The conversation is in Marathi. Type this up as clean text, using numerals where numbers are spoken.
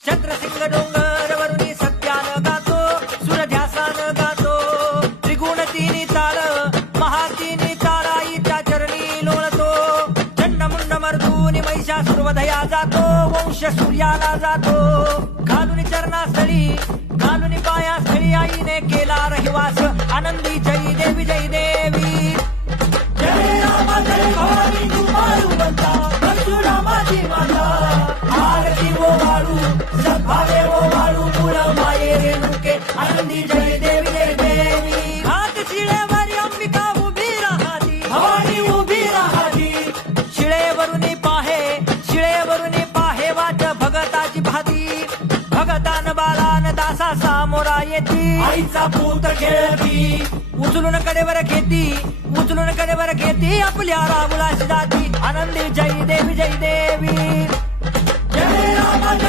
चंद्रसिंग डोंगरवरुनी सत्यानं गातो, सुरध्यासानं गातो, त्रिगुण तिन्ही ताल, महातिन्ही ताळाईच्या चरणी लोळतो. चंडमुंड मर्दूनी महिषासुरवधया जातो, वंश सूर्याला जातो. घालून चरणास्थळी, घालून पायास्थळी आईने केला रहिवास. आनंदी जय देवी जय देवी. जय रामा जय भवानी तू मारुमंता, परशुरामाची माता. आरती वो वाळू, सद्भावे वो वाळू, मूळ माये रेणुके. आनंदी जय देवी जय देवी. हात शिळेवर अंबिका उभी राहती, भवानी उभी राहती. शिळेवरुनी पाहे, शिळेवरुनी पाहे वाट भगताची भाती. भगतान बालान दासा सामोरा येती, आईचा पूत खेळती. उचलून कडेवर घेती, उचलून कडेवर घेती, आपल्या रामुलाची जाती. आनंदी जय देवी जय देवी. जय रामा जय